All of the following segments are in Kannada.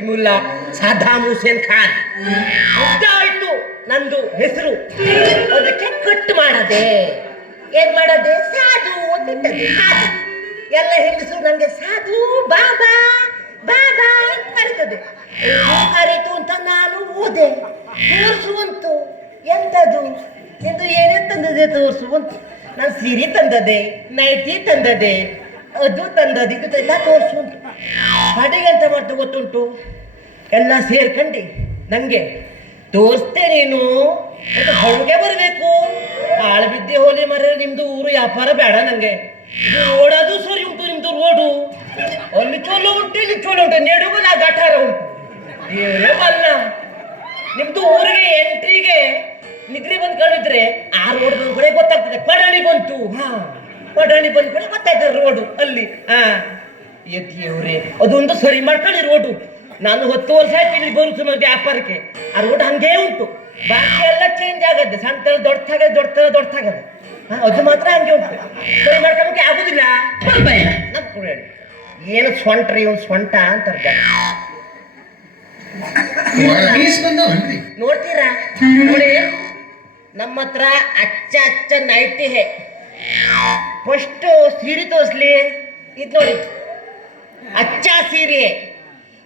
ಕತಿಮುಲ್ಲಾ ಸದಾಮ್ ಹುಸೇನ್ ಖಾನ್ ಆಯ್ತು ನಂದು ಹೆಸರು. ಅದಕ್ಕೆ ಕಟ್ ಮಾಡದೆ ಏನ್ ಮಾಡದೆ ಸಾಧು ಅಂತಿಟ್ಟದೆ. ಸಾಧು ಎಲ್ಲ ಹೆಂಗಸರು ನಂಗೆ ಸಾಧು ಬಾಬಾ ಬಾಬಾ ಕರೀತದೆ. ಕರೀತು ಅಂತ ನಾನು ಓದೆ ತೋರಿಸುವಂತು. ಎಂತದು ಎಂದು ಏನೇ ತಂದದೆ ತೋರಿಸುವಂತು. ನಾನು ಸೀರೆ ತಂದದೆ, ನೈಟಿ ತಂದದೆ, ಅದು ತಂದದ್ದು ಇದು ಎಲ್ಲ ತೋರಿಸುವಂತು. ಕಡೆಗೆ ಅಂತ ಮಾಡ್ತು ಗೊತ್ತುಂಟು, ಎಲ್ಲ ಸೇರ್ಕಂಡು ನಂಗೆ ತೋರಿಸ್ತೇ ನೀನು ಅದು ಹೊರಗೆ ಬರಬೇಕು. ಆಳಬಿದ್ದೆ ಹೋಲಿ ಮರ ನಿಮ್ದು ಊರು ವ್ಯಾಪಾರ ಬೇಡ ನಂಗೆ. ಇದು ರೋಡದು ಸರಿ ಉಂಟು ನಿಮ್ದು ರೋಡು. ಅಲ್ಲಿ ಚೋಲು ಉಂಟು ಇಲ್ಲಿ ಚೋಲು ಉಂಟು, ನೆಡುಗಲ ಗಟಾರ ಉಂಟು. ದೇವರೇ ಬಲ್ಲ ನಿಮ್ದು ಊರಿಗೆ ಎಂಟ್ರಿಗೆ ನಿದ್ರಿ ಬಂದು ಕಳಿದ್ರೆ ಆ ರೋಡ್ ಬಂದ ಕಡೆ ಗೊತ್ತಾಗ್ತದೆ. ಪಡಾಣಿ ಬಂತು, ಪಡಾಣಿ ಬಂದ ಕಡೆ ಗೊತ್ತಾಯ್ತದೆ ರೋಡು ಅಲ್ಲಿ. ದೇವ್ರೆ ಅದೊಂದು ಸರಿ ಮಾಡ್ಕೊಳ್ಳಿ ರೋಡು. ನಾನು 10 ವರ್ಷ ಆಯ್ತು ಇಲ್ಲಿ ಬರುತ್ತ ವ್ಯಾಪಾರಕ್ಕೆ. ಆ ರೋಡ್ ಹಂಗೇ ಉಂಟು, ಬಾಕಿ ಎಲ್ಲ ಚೇಂಜ್ ಆಗತ್ತೆ. ಸಣ್ಣ ದೊಡ್ಡದಾಗದೆ ಅದು ಮಾತ್ರ ಹಂಗೆ ಉಂಟು. ಸರಿ ಮಾಡ್ಕೊಳಕ್ಕೆ ಆಗುದಿಲ್ಲ. ಏನು ಸೊಂಟ್ರಿ ಒಂದು ಸೊಂಟ ಅಂತಾರೆ. ನೋಡ್ತೀರಾ ನೋಡಿ, ನಮ್ಮ ಹತ್ರ ಅಚ್ಚ ನೈಟಿ ಹೇ. ಫಸ್ಟ್ ಸೀರೆ ತೋರಿಸ್ಲಿ. ಇದು ನೋಡಿ ಅಚ್ಚ ಸೀರೆ.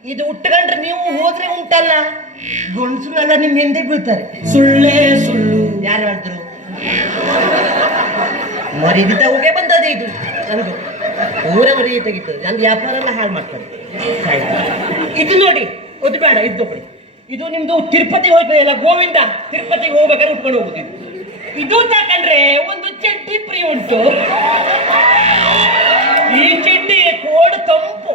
ಇದು ಉಟ್ಕೊಂಡ್ರೆ ನೀವು ಹೋದ್ರೆ ಉಂಟಲ್ಲ ಗಂಡಸರು ಎಲ್ಲ ನಿಮ್ ಹಿಂದೆ ಬೀಳ್ತಾರೆ. ಸುಳ್ಳೇ ಸುಳ್ಳು ಯಾರು ಹೇಳಿದ್ರು? ಮರೀದಿ ತಗೋಗೆ ಬಂದದೆ ಇದು. ನಮ್ದು ಊರ ಮರೀದಿ ತೆಗಿತದೆ. ನಮ್ದು ವ್ಯಾಪಾರ ಎಲ್ಲ ಹಾಳು ಮಾಡ್ತಾರೆ. ಇದು ನೋಡಿ, ಅದು ಬೇಡ, ಇದು ತಗೊಳ್ಳಿ. ಇದು ನಿಮ್ದು ತಿರುಪತಿ ಹೋಗ್ತದಲ್ಲ ಗೋವಿಂದ, ತಿರುಪತಿಗೆ ಹೋಗ್ಬೇಕಾದ್ರೆ ಉಟ್ಕೊಂಡು ಹೋಗುದು. ಇದು ತಕೊಂಡ್ರೆ ಒಂದು ಚಡ್ಡಿ ಫ್ರೀ ಉಂಟು. ಈ ಚಡ್ಡಿ ಕೋಡ್ ತಂಪು.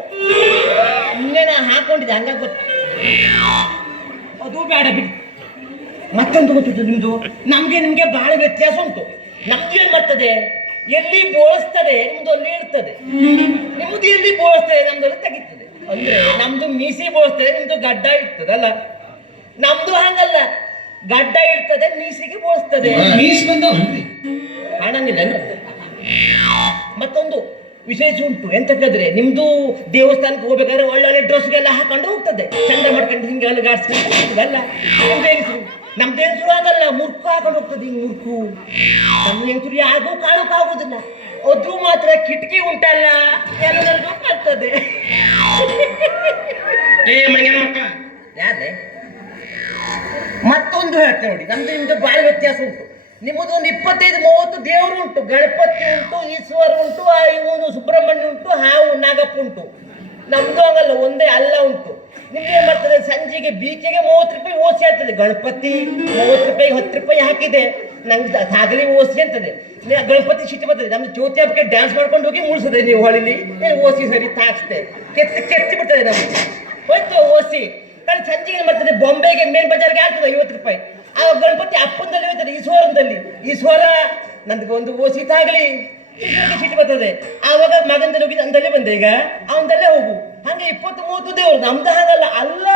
ಇನ್ನೇನ ಹಾಕೊಂಡಿದ್ದೆ ಹಂಗ ಗೊತ್ತು. ಅದು ಬೇಡ ಬಿಡಿ. ಮತ್ತೊಂದು ಗೊತ್ತಿತ್ತು ನಿಮ್ದು ನಿಮ್ಗೆ ಬಹಳ ವ್ಯತ್ಯಾಸ ಉಂಟು. ನಮ್ದು ಏನ್ ಮಾಡ್ತದೆ, ಎಲ್ಲಿ ಬೋಳಿಸ್ತದೆ ನಿಮ್ದು ಅಲ್ಲಿ ಇರ್ತದೆ. ನಿಮ್ದು ಎಲ್ಲಿ ಬೋಳಿಸ್ತದೆ ನಮ್ದಲ್ಲಿ ತೆಗಿತದೆ. ಅಂದ್ರೆ ನಮ್ದು ಮೀಸಿ ಬೋಳಿಸ್ತದೆ, ನಿಮ್ದು ಗಡ್ಡ ಇರ್ತದೆ ಅಲ್ಲ. ನಮ್ದು ಹಂಗಲ್ಲ, ಗಡ್ಡ ಇರ್ತದೆ ಮೀಸಿಗೆ ಬೋಳಿಸ್ತದೆ. ಕಾಣಂಗಿಲ್ಲ. ಮತ್ತೊಂದು ವಿಶೇಷ ಉಂಟು. ಎಂತಕ್ಕಾದ್ರೆ ನಿಮ್ದು ದೇವಸ್ಥಾನಕ್ಕೆ ಹೋಗ್ಬೇಕಾದ್ರೆ ಒಳ್ಳೊಳ್ಳೆ ಡ್ರೆಸ್ಗೆಲ್ಲ ಹಾಕೊಂಡು ಹೋಗ್ತದೆ. ಚಂದ ಮಾಡ್ಕೊಂಡು ಹಿಂಗೆ ಅಲ್ಲಿ ಗಾಡ್ಸ್ಕೊಂಡು ಹೋಗ್ತದಲ್ಲ. ನಮ್ದು ಹೆಂಗಸರು ಆಗಲ್ಲ, ಮುರ್ಕು ಹಾಕೊಂಡು ಹೋಗ್ತದೆ. ಹಿಂಗ್ ಮುರ್ಕು ನಮ್ಮ ಹೆಂಗಸರು ಯಾರಿಗೂ ಕಾಣೋಕ್ಕಾಗೋದಿಲ್ಲ. ಅದು ಮಾತ್ರ ಕಿಟಕಿ ಉಂಟಲ್ಲ ಎಲ್ಲರಿಗೂ ಕಾಣ್ತದೆ. ಯಾರೇ ಮತ್ತೊಂದು ಹೇಳ್ತೇವೆ ನೋಡಿ, ನಮ್ದು ನಿಮ್ದು ಭಾಳ ವ್ಯತ್ಯಾಸ ಉಂಟು. ನಿಮ್ಮದು ಒಂದು 25-30 ದೇವರು ಉಂಟು. ಗಣಪತಿ ಉಂಟು, ಈಶ್ವರ ಉಂಟು, ಇವನು ಸುಬ್ರಹ್ಮಣ್ಯ ಉಂಟು, ಹಾವು ನಾಗಪ್ಪ ಉಂಟು. ನಮ್ದು ಹಂಗಲ್ಲ, ಒಂದೇ ಅಲ್ಲ ಉಂಟು. ನಿಮ್ಗೆ ಏನ್ ಮಾಡ್ತದೆ, ಸಂಜೆಗೆ ಬೀಚೆಗೆ 30 ರೂಪಾಯಿ ಓಸಿ ಆಗ್ತದೆ. ಗಣಪತಿ 30 ರೂಪಾಯಿ 10 ರೂಪಾಯಿ ಹಾಕಿದೆ ನಂಗೆ ಸಾಗಲಿ ಓಸಿ ಅಂತದೆ. ಗಣಪತಿ ಸಿಟ್ಟು ಬರ್ತದೆ. ನಮ್ದು ಜ್ಯೋತಿ ಹಬ್ಬಕ್ಕೆ ಡ್ಯಾನ್ಸ್ ಮಾಡ್ಕೊಂಡು ಹೋಗಿ ಮುಳ್ಸದೆ ನೀವು ಹೊಳಿಲಿ ಓಸಿ ಸರಿ ತಾಕ್ಸ್ತೆ ಕೆತ್ತಿ ಬಿಡ್ತದೆ. ನಮ್ಗೆ ಹೋಯ್ತು ಓಸಿ. కానీ ಸಂಜೆಗೆ ಬರ್ತದೆ ಬಾಂಬೆಗೆ ಮೇನ್ ಬಜಾರ್ಗೆ ಆಗ್ತದೆ 50 ರೂಪಾಯಿ. ಆ ಗಣಪತಿ ಅಪ್ಪಂದಲ್ಲಿ ಹೋಗ್ತದೆ ಈಶ್ವರದಲ್ಲಿ. ಈಶ್ವರ ನಂದಕ್ಕೆ ಒಂದು ಓಸಿತಾಗಲಿ ಈಶ್ವರಿಗೆ ಸಿಟ್ಟು ಬರ್ತದೆ. ಆವಾಗ ಮಗಂದಲ್ಲಿ ಹೋಗಿ ಅಂದಲ್ಲೇ ಬಂದೆ, ಈಗ ಅವನದಲ್ಲೇ ಹೋಗು. ಹಂಗೆ 20-30 ದೇವ್ರು. ನಮ್ದು ಹಾಗಲ್ಲ, ಅಲ್ಲ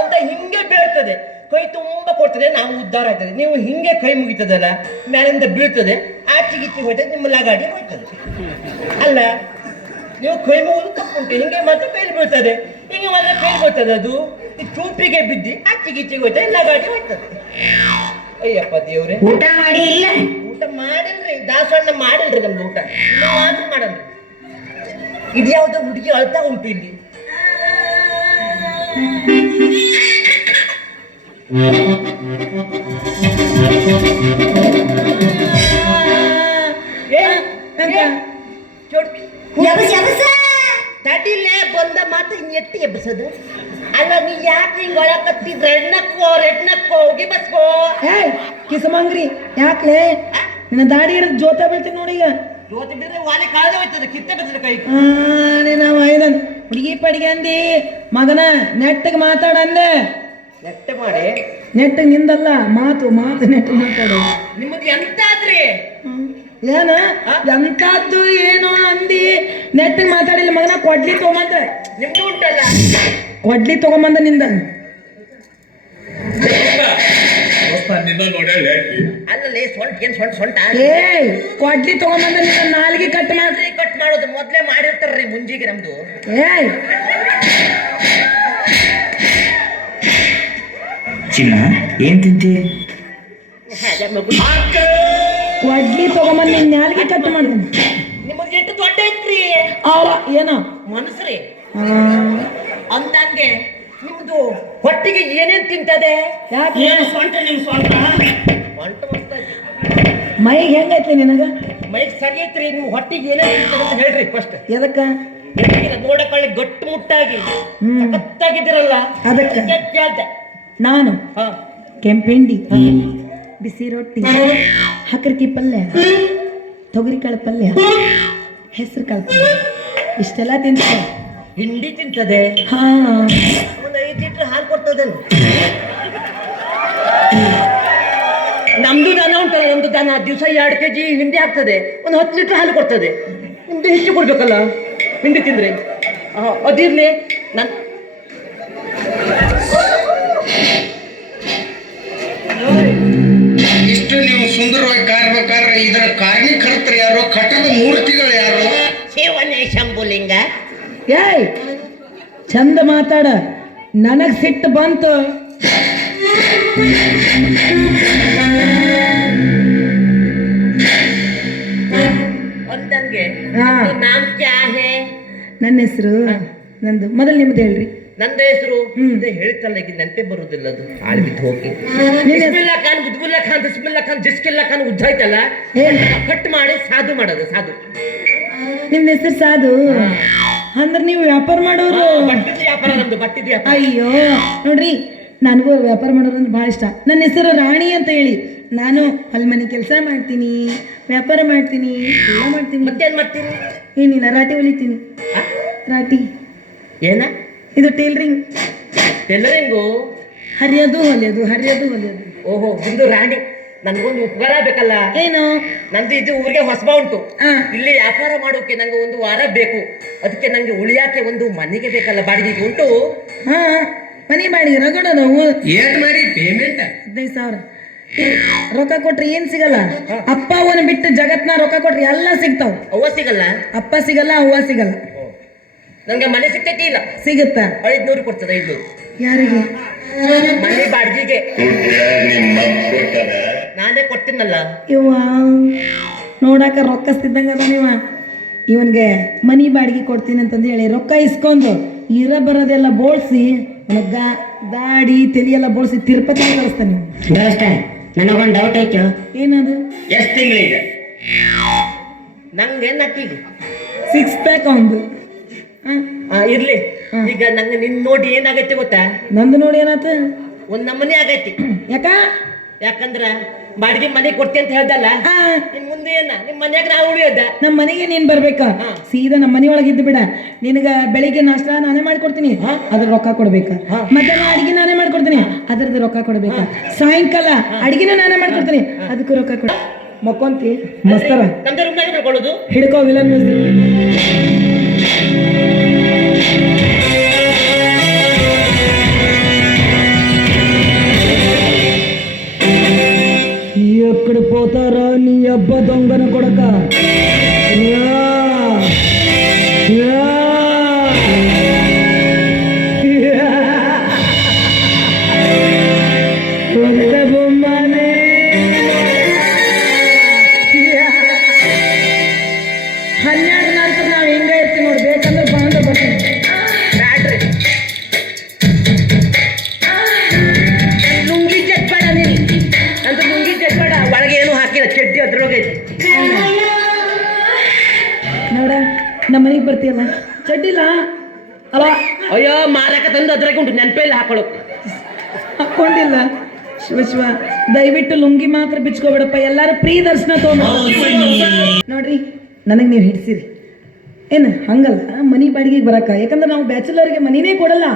ಅಂತ ಹಿಂಗೆ ಬೀಳ್ತದೆ. ಕೈ ತುಂಬ ಕೊಡ್ತದೆ, ನಾವು ಉದ್ಧಾರ ಆಗ್ತದೆ. ನೀವು ಹಿಂಗೆ ಕೈ ಮುಗಿತದಲ್ಲ, ಮೇಲಿಂದ ಬೀಳ್ತದೆ, ಆಚೆಗಿಚ್ಚೆ ಹೋಯ್ತದೆ, ನಿಮ್ಮ ಲಗಾಡಿ ಹೋಯ್ತದೆ ಅಲ್ಲ. ನೀವು ಕೈ ಮುಗಿದು ತಪ್ಪುಂಟು, ಹಿಂಗೆ ಮಾತ್ರ ಕೈಲಿ ಬೀಳ್ತದೆ, ಹಿಂಗೆ ಮಾತ್ರ ಕೈಲಿ ಬೀಳ್ತದೆ. ಅದು ಚೂಪಿಗೆ ಬಿದ್ದಿ ಆಚೆಗಿಚ್ಚಿಗೆ ಹೋಯ್ತದೆ, ಲಗಾಡಿ ಹೋಯ್ತದೆ. ಅಯ್ಯಪ್ಪ ದೇವ್ರೆ, ಊಟ ಮಾಡಿ ಇಲ್ಲ? ಊಟ ಮಾಡಿಲ್ರಿ, ದಾಸಣ್ಣ ಮಾಡಿಲ್ರಿ. ನಮ್ದು ಊಟ ಮಾತ್ರ ಮಾಡಲ್ರಿ. ಇದು ಯಾವ್ದೋ ಹುಡುಗಿ ಅಳ್ತಾ ಉಂಟು ಇಲ್ಲಿ. ತಡಿಲೇ ಬಂದ ಮಾತು ಇನ್ನು ಎತ್ತಿ ಎಬ್ಸದು ಅಲ್ಲ. ನೀ ಯಾಕೆ ಹಿಂಗ ಒಳಕತ್ತಿದ್ರೆ ರೆಡ್ನಕ್ಕೋ ಹೋಗಿ ಬಸ್ಕೋ ಕಿಸಮಂಗ್ರಿ ಯಾಕ್ಲೆ ನಿನ್ನ ದಾಡಿ ಹಿಡಿದು ಜೋತ ಬೀಳ್ತೀನಿ ನೋಡಿ. ಈಗ ಜೋತಿ ಬಿದ್ರೆ ವಾಲೆ ಕಾಳದೆ ಹೋಯ್ತದೆ, ಕಿತ್ತೆ ಬರ್ತದೆ ಕೈ. ವೈದನ್ ಹುಡುಗಿ ಪಡಿಗೆ ಅಂದಿ ಮಗನ ನೆಟ್ಟಗೆ ಮಾತಾಡ ಅಂದೆ. ನೆಟ್ಟೆ ಮಾಡಿ ನೆಟ್ಟಗೆ ನಿಂದಲ್ಲ, ಮಾತು ನೆಟ್ಟಗೆ ಮಾತಾಡು. ನಿಮ್ಮದು ಎಂತಾದ್ರಿ ಏನ ಎಂತದ್ದು ಏನೋ ಅಂದಿ ನೆಟ್ಟಗೆ ಮಾತಾಡಿಲ್ಲ ಮಗನ. ಕೊಡ್ಲಿ ತಗೊಂಬಂದ, ನಿಮ್ದು ಉಂಟಲ್ಲ ಕೊಡ್ಲಿ ತಗೊಂಬಂದ ನಿಂದ. ನಿನ್ನ ನೋಡ್ಯಾಳ ಯಾಕೆ ಅಲ್ಲಲ್ಲಿ ಸೊಂಟ ಏನ್ ಸೊಂಟ ಏಯ್ ಕೊಡ್ಲಿ ತಗೊಂಬಂದ ನಿನ್ನ ನಾಲ್ಗೆ ಕಟ್ ಮಾಡ್ರಿ. ಕಟ್ ಮಾಡೋದು ಮೊದ್ಲೇ ಮಾಡಿರ್ತಾರ್ರಿ ಮುಂಜಿಗೆ ನಮ್ದು. ಏಯ್ ಚಿನ್ನ ಏನ್ ತಿಂತಿ? ಕೊಡ್ಲಿ ತಗೊಂಬಂದ್ ನಿನ್ ನಾಲ್ಗೆ ಕಟ್ ಮಾಡ್ತೀನಿ. ನಿಮಗೆ ಎಷ್ಟು ದೊಡ್ಡ ಐತ್ರಿ ಅವ ಏನ ಮನಸ್ರಿ ಅಂದಂಗೆ ನಿಮ್ದು ಹೊಟ್ಟಿಗೆ ಏನೇನ್ ತಿಂತದೆ? ಯಾಕೆ ಸೊಂಟ ಮಸ್ತ್ ಐತಿ. ಮೈಗೆ ಹೆಂಗೈತಿ ನಿನಗ? ಮೈಕ್ ಸರಿ ಐತ್ರಿ. ನೀವು ಹೊಟ್ಟಿಗೆ ಏನೇನ್ ತಿಂತದೆ ಅಂತ ಹೇಳ್ರಿ ಫಸ್ಟ್. ಎದಕ್ಕ? ನೋಡಕೊಳ್ಳಿ ಗಟ್ಟು ಮುಟ್ಟಾಗಿ ಸಖತ್ತಾಗಿದ್ದೀರಲ್ಲ ಅದಕ್ಕ ಕೇಳ್ದೆ. ನಾನು ಹಾ ಕೆಂಪೆಂಡಿ, ಬಿಸಿ ರೊಟ್ಟಿ, ಹಕ್ಕರಿಕಿ ಪಲ್ಯ, ತೊಗರಿಕಾಳು ಪಲ್ಯ, ಹೆಸರು ಕಾಳು ಪಲ್ಯ ಇಷ್ಟೆಲ್ಲ ತಿಂತಾರೆ. ಹಿಂಡಿ ತಿಂತದೆ. ಹಾ ಒಂದು 5 ಲೀಟರ್ ಹಾಲು ಕೊಡ್ತದೇನು? ನಮ್ದು ದನ ಉಂಟಲ್ಲ, ನಮ್ದು ದನ ದಿವಸ 2 kg ಹಿಂಡಿ ಹಾಕ್ತದೆ, ಒಂದು 10 ಲೀಟರ್ ಹಾಲು ಕೊಡ್ತದೆ. ನಿಮ್ದು ಹೆಚ್ಚು ಕೊಡ್ಬೇಕಲ್ಲ ಹಿಂಡಿ ತಿಂದ್ರೆ. ಅದಿರ್ಲಿ. ನನ್ ಇಷ್ಟು ನೀವು ಸುಂದರವಾಗಿ ಕಾಯ್ಬೇಕಾದ್ರೆ ಇದರ ಕಾರಣೀಕರ್ತರು ಯಾರು? ಕಟ್ಟದ ಮೂರ್ತಿಗಳು ಯಾರು? ಶಿವನೇ ಶಂಭುಲಿಂಗ. ಏಯ್ ಚಂದ ಮಾತಾಡ. ನನಗ್ ಸಿಟ್ಟು ಬಂತು. ಒಂದಂಗೆ ಹಾ. ನಾಮ್ ಕ್ಯಾ ಹೇ? ನನ್ನ ಹೆಸರು ನಂದು. ಮೊದಲು ನಿಮ್ದು ಹೇಳ್ರಿ. ನಂದ ಹೆಸರು ಹೇಳ್ತಲ್ಲ, ಈಗ ನೆನಪೇ ಬರುದಿಲ್ಲ ಅದು. ಹಾಳು ಬಿದ್ದು ಹೋಗಿ ನಿನ್ನ ಹೆಸ್ರು? ಬಿಸ್ಮಿಲ್ಲಾ ಖಾನ್, ಬುದ್ಬುಲ್ಲಾ ಖಾನ್, ಬಿಸ್ಮಿಲ್ಲಾ ಖಾನ್, ಜಿಸ್ಕಿಲ್ಲಾ ಖಾನ್ ಉದ್ದಾಯ್ತಲ್ಲ, ಕಟ್ ಮಾಡಿ ಸಾಧು ಮಾಡೋದು. ಸಾಧು ನಿಮ್ ಹೆಸರು ಸಾಧು ಅಂದ್ರೆ ನೀವು ವ್ಯಾಪಾರ ಮಾಡೋರು? ಬಟ್ಟಿದ ವ್ಯಾಪಾರ ನಮ್ದು, ಬಟ್ಟಿದ ವ್ಯಾಪಾರ. ಅಯ್ಯೋ ನೋಡ್ರಿ, ನನಗೂ ವ್ಯಾಪಾರ ಮಾಡೋರು ಅಂದ್ರೆ ಭಾಳ ಇಷ್ಟ. ನನ್ನ ಹೆಸರು ರಾಣಿ ಅಂತ ಹೇಳಿ. ನಾನು ಅಲ್ಲಿ ಮನೆ ಕೆಲಸ ಮಾಡ್ತೀನಿ, ವ್ಯಾಪಾರ ಮಾಡ್ತೀನಿ, ಎಲ್ಲ ಮಾಡ್ತೀನಿ. ಮತ್ತೇನ್ ಮಾಡ್ತೀನಿ? ಏನಿಲ್ಲ, ರಾಟಿ ಹೊಲಿತೀನಿ. ಆ? ರಾಟಿ ಏನ? ಇದು ಟೇಲರಿಂಗ್. ಟೈಲರಿಂಗು? ಹರಿಯೋದು ಹೊಲಿಯೋದು, ಹರಿಯೋದು ಹೊಲಿಯೋದು. ಓಹೋ, ನಿಮ್ದು ರಾಣಿ. ನನ್ಗೊಂದು ಉಪಕಾರ ಬೇಕಲ್ಲ. ಏನು? ನಂದು ಇದು ಊರಿಗೆ ಹೊಸಬ ಉಂಟು. ಆ. ಇಲ್ಲಿ ವ್ಯಾಪಾರ ಮಾಡೋಕೆ ನಂಗೆ 1 ವಾರ ಬೇಕು. ಅದಕ್ಕೆ ನಂಗೆ ಉಳಿಯಾಕೆ ಒಂದು ಮನೆಗೆ ಬೇಕಲ್ಲ, ಬಾಡಿಗೆಗೆ ಉಂಟು. ಹಾ ಮನೆ ಬಾಡಿಗೆ ರಗಡ ನಾವು ಏಟ್ ಮಾಡಿ ಪೇಮೆಂಟ್? 15,000 ರೊಕ್ಕ ಕೊಟ್ರೆ ಏನ್ ಸಿಗಲ್ಲ. ಅಪ್ಪ ಅವನ ಬಿಟ್ಟು ಜಗತ್ನ ರೊಕ್ಕ ಕೊಟ್ರೆ ಎಲ್ಲ ಸಿಗ್ತಾವ. ಅವ್ವ ಸಿಗಲ್ಲ? ಅಪ್ಪ ಸಿಗಲ್ಲ, ಅವ್ವ ಸಿಗಲ್ಲ. ನಂಗೆ ಮನೆ ಸಿಗ್ತೈತಿ ಇಲ್ಲ? ಸಿಗುತ್ತ. 500 ಕೊಡ್ತದೆ. 500 ಯಾರಿಗೆ? ಮನೆ ಬಾಡಿಗೆಗೆ. ನಾನೇ ಕೊಡ್ತೀನಲ್ಲ. ಇವ ನೋಡಾಕ ರೊಕ್ಕಸ್ತಿದ್ದಂಗ ಅದ ನೀವ. ಇವನ್ಗೆ ಮನಿ ಬಾಡಿಗೆ ಕೊಡ್ತೀನಿ ಅಂತಂದು ಹೇಳಿ ರೊಕ್ಕ ಇಸ್ಕೊಂಡು ಇರ ಬರೋದೆಲ್ಲ ಬೋಳ್ಸಿ ದಾಡಿ ತಲೆಯೆಲ್ಲ ಬೋಳ್ಸಿ ತಿರುಪತಿ ಕಳಿಸ್ತಾನೆ. ನನಗೊಂದು ಡೌಟ್ ಐತೆ. ಏನದು? ಎಷ್ಟು ತಿಂಗಳಿಗೆ? ನಂಗೆ ನಟ್ಟಿಗೆ 6 ಪ್ಯಾಕ್ ಒಂದು. ಇರ್ಲಿ. ಈಗ ನಂಗೆ ನಿನ್ ನೋಡಿ ಏನಾಗೈತಿ ಗೊತ್ತಾ? ನಂದು ನೋಡಿ ಏನಾತ? ಒಂದ್ ನಮೂನಿ ಆಗೈತಿ. ಯಾಕ? ಯಾಕಂದ್ರ ಬಾಡಿಗೆ ಮನೆ ಕೊಡ್ತಿ ಅಂತ ಹೇಳ್ದಲ್ಲ, ಇನ್ ಮುಂದೆ ಏನ ನಿಮ್ ಮನ್ಯಾಗ ನಾವು ಉಳಿಯೋದ? ನಮ್ಮ ಮನೆಗೆ ನೀನ್ ಬರ್ಬೇಕ. ಸೀದಾ ನಮ್ಮ ಮನೆ ಒಳಗೆ ಇದ್ದು ಬಿಡ. ನಿನಗ ಬೆಳಿಗ್ಗೆ ನಾಷ್ಟ ನಾನೇ ಮಾಡ್ಕೊಡ್ತೀನಿ, ಅದ್ರ ರೊಕ್ಕ ಕೊಡ್ಬೇಕ. ಮಧ್ಯಾಹ್ನ ಅಡಿಗೆ ನಾನೇ ಮಾಡ್ಕೊಡ್ತೀನಿ, ಅದ್ರದ್ದು ರೊಕ್ಕ ಕೊಡ್ಬೇಕ. ಸಾಯಂಕಾಲ ಅಡಿಗೆನೂ ನಾನೇ ಮಾಡ್ಕೊಡ್ತೀನಿ, ಅದಕ್ಕೂ ರೊಕ್ಕ ಕೊಡ. ಮಕ್ಕೊಂತಿ ಮಸ್ತರ ನಮ್ದು ರೂಮ್ನಾಗ ಮಾಡ್ಕೊಳ್ಳೋದು. ಹಿಡ್ಕೋ ವಿಲನ್ ఎక్కడ పోతారా నీ అబ్బ దొంగన కొడక. బొమ్మనే ಹನ್ನೆರಡು ನಂತರ ನಾವು ಹೆಂಗ ಇರ್ತೀವಿ ನೋಡಿ. ಬೇಕಂದ್ರೆ ಬಾಂಧ ಬರ್ತೀನಿ. ಬ್ಯಾಡ್ರಿ, ಲುಂಗಿ ಜಟ್ಬೇಡ ನೀನು. ನಂದು ಲುಂಗಿ ಜಟ್ಬೇಡ. ಒಳಗೆ ಏನು ಹಾಕಿಲ್ಲ, ಚಡ್ಡಿ ಅದ್ರೊಳಗೈತಿ. ನೋಡ ನಮ್ಮ ಮನೆಗೆ ಬರ್ತೀಯಲ್ಲ, ಚಡ್ಡಿಲ್ಲ ಅಲ್ಲ. ಅಯ್ಯೋ, ಮಾರಕ ತಂದು ಅದ್ರಾಗ ಉಂಟು, ನೆನಪೇ ಇಲ್ಲ ಹಾಕೊಳ್ಳೋ. ಹಾಕೊಂಡಿಲ್ಲ. ಶಿವ ದಯವಿಟ್ಟು ಲುಂಗಿ ಮಾತ್ರ ಬಿಚ್ಕೋಬೇಡಪ್ಪ. ಎಲ್ಲಾರು ಪ್ರೀ ದರ್ಶನ ತಗೊಂಡು ನೋಡ್ರಿ. ನನಗೆ ನೀವು ಹಿಡ್ಸಿರಿ ಏನು ಹಂಗಲ್ಲ, ಮನಿ ಬಾಡಿಗೆಗೆ ಬರಕ್ಕ. ಯಾಕಂದ್ರೆ ನಾವು ಬ್ಯಾಚುಲರ್ಗೆ ಮನಿನೇ ಕೊಡಲ್ಲ.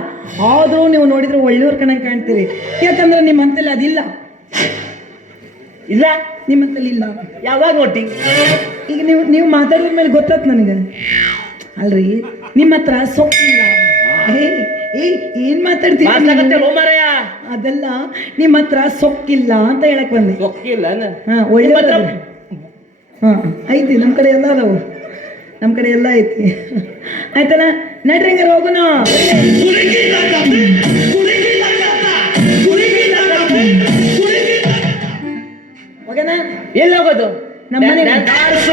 ಆದರೂ ನೀವು ನೋಡಿದ್ರೆ ಒಳ್ಳೆಯವ್ರ ಕಣಂಗೆ ಕಾಣ್ತೀರಿ. ಯಾಕಂದ್ರೆ ನಿಮ್ಮಂತಲ್ಲಿ ಅದಿಲ್ಲ. ಇಲ್ಲ, ನಿಮ್ಮಂತಲ್ಲಿ ಇಲ್ಲ. ಯಾವಾಗ ನೋಡಿ? ಈಗ ನೀವು ಮಾತಾಡಿದ ಮೇಲೆ ಗೊತ್ತಾತ್ ನನಗೆ. ಅಲ್ರಿ, ನಿಮ್ಮ ಹತ್ರ ಸೊಪ್ಪಿಲ್ಲ. ಏನ್ ಮಾತಾಡ್ತೀನಿ ಮಾತಾಡತ್ತೆ ಮಾರಾಯ. ಅದೆಲ್ಲ ನಿಮ್ಮ ಹತ್ರ ಸೊಕ್ಕಿಲ್ಲ ಅಂತ ಹೇಳಕ್ ಬಂದೆ. ಗೊತ್ತಿಲ್ಲ ಹಾ ಒಳ್ಳೆ ಹಾ ಐತಿ ನಮ್ಮ ಕಡೆ ಎಲ್ಲ ಅದಾವು, ನಮ್ಮ ಕಡೆ ಎಲ್ಲ ಐತಿ. ಆಯ್ತಲ್ಲ ನಡ್ರಿ ಹಂಗಾರ ಹೋಗೋಣ. ಹೋಗೋಣ ಎಲ್ಲಿ ಹೋಗೋದು? ನಮ್ಮ ಮನೆ ಚಾನ್ಸ್.